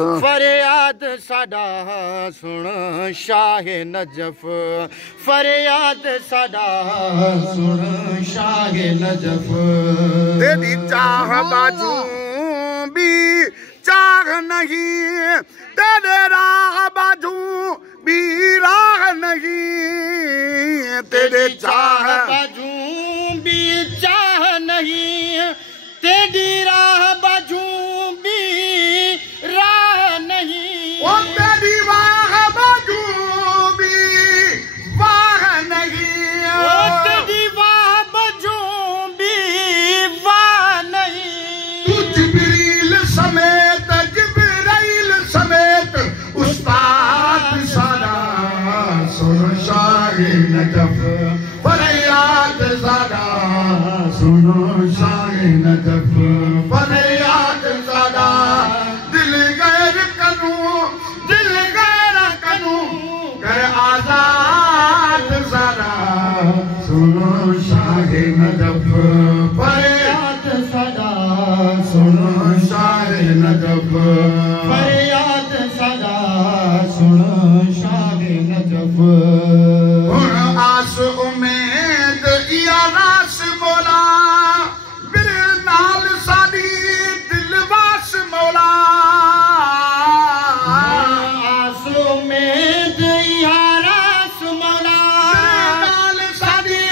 फरियाद साडा सुन शाह नजफ, फरियाद साडा सुन शाह नजफ। तेरी चाह बाजू भी चाह नहीं, तेरे राह बाजू भी राह नहीं, तेरे चाह बाजू भी चाह नहीं, तेरी राह बाजू भी राह नहीं। ओ तेरी वाह बाजू भी वाह नहीं, ओ तेरी वाह बाजू भी वाह नहीं। तू जिब्रील समेत जिब्राइल समेत उस्ताद सादा सुन शाह नजफ, फरियाद सादा सुनो शाह नजफ, फरियाद सादा दिल गैर कनू कर आजाद सादा सुनो शाह नजफ, फरियाद सादा सुनो शाह नजफ, फरियाद सादा सुन शाह नजफ। आस उम्मीद या रास मौला मेरे नाल साडी दिलवास मौला, आस उम्मीद या रास मौला मेरे नाल साडी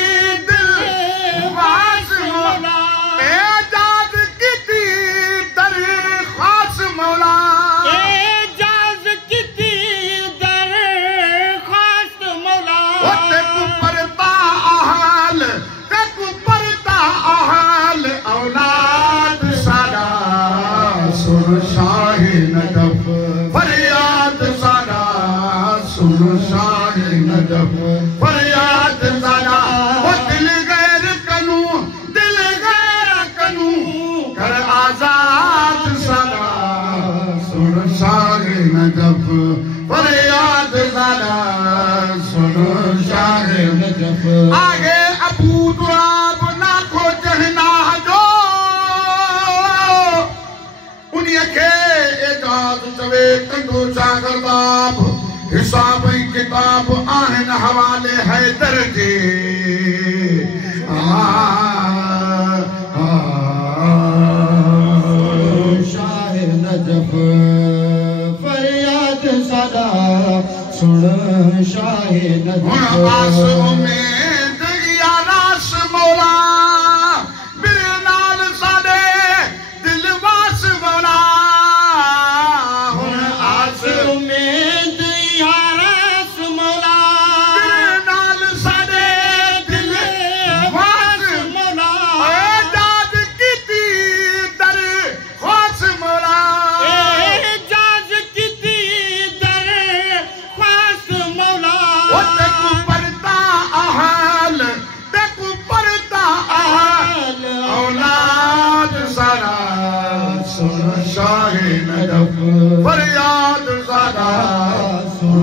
दिलवास मौला, एजाज कीती दरख्वास मौला, एजाज कीती दरख्वास्त मौला। तेकू परता अहाल औलाद सादा सुन शाह नजफ, फरियाद सादा सुन शाह नजफ, फरियाद सादा वो दिल गैर कनू कर आजाद सादा सुन शाह नजफ, फरियाद सादा सुन शाह नजफ। आगे अबू दुराब ना को जहना जो उन्हीं के एजाज चवे कंदो जागरदाब, हिसाब किताब आहिन हवाले हैदर जे शाह नजफ, फरियाद सादा सुन शाह नजफ। आस उम्मीद या रास मौला मेरे नाल साडे दिलवास मौला, आस उम्मीद या रास मौला मेरे नाल साडे दिलवास मौला, एजाज कीती दरख्वास मौला, एजाज कीती दरख्वास्त मौला। ओ तेकू परता अहाल औलाद सारा सुन शाह नजफ, फरियाद सादा सुन